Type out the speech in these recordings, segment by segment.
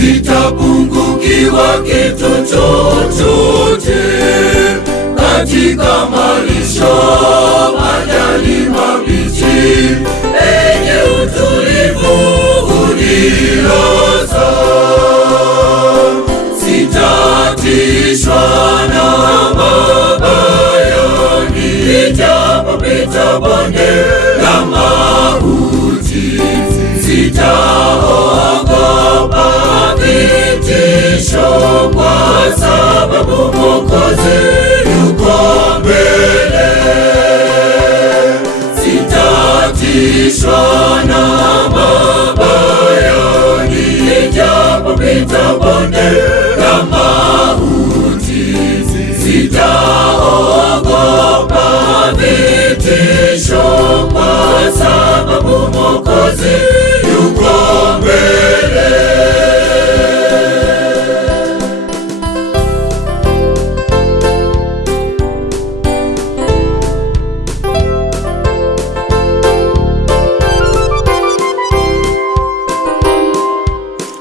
sitapungukiwa kitu chochote. Katika malisho majani mabichi, penye utulivu unilaza. Sitatishwa na mabaya, nijapopita bonde la mauti. Sitaogopa vitisho, kwa sababu Mwokozi yuko mbele. Sitatishwa na mabaya, nijapopita bonde la mauti. Sitaogopa vitisho, kwa sababu Mwokozi yuko mbele.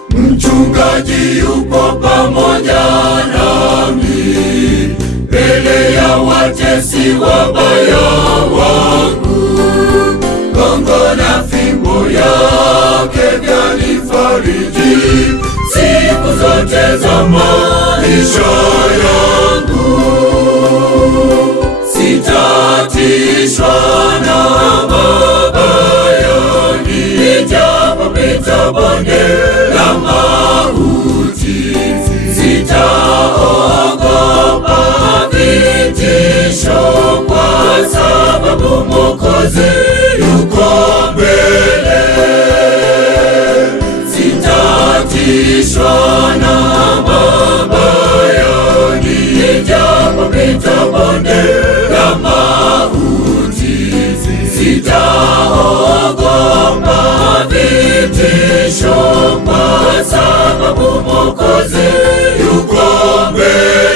Mchungaji yupo pamoja nami, mbele ya watesi wabaya wangu. Gongo na fimbo yake vyanifariji siku zote za maisha yangu. Sitatishwa na mabaya, nijapopita bonde la mauti. Sitaogopa vitisho, kwa sababu Mwokozi yuko mbele. Sitatishwa na mabaya, nijapopita bonde la mauti. Sitaogopa vitisho, kwa sababu Mwokozi yuko mbele.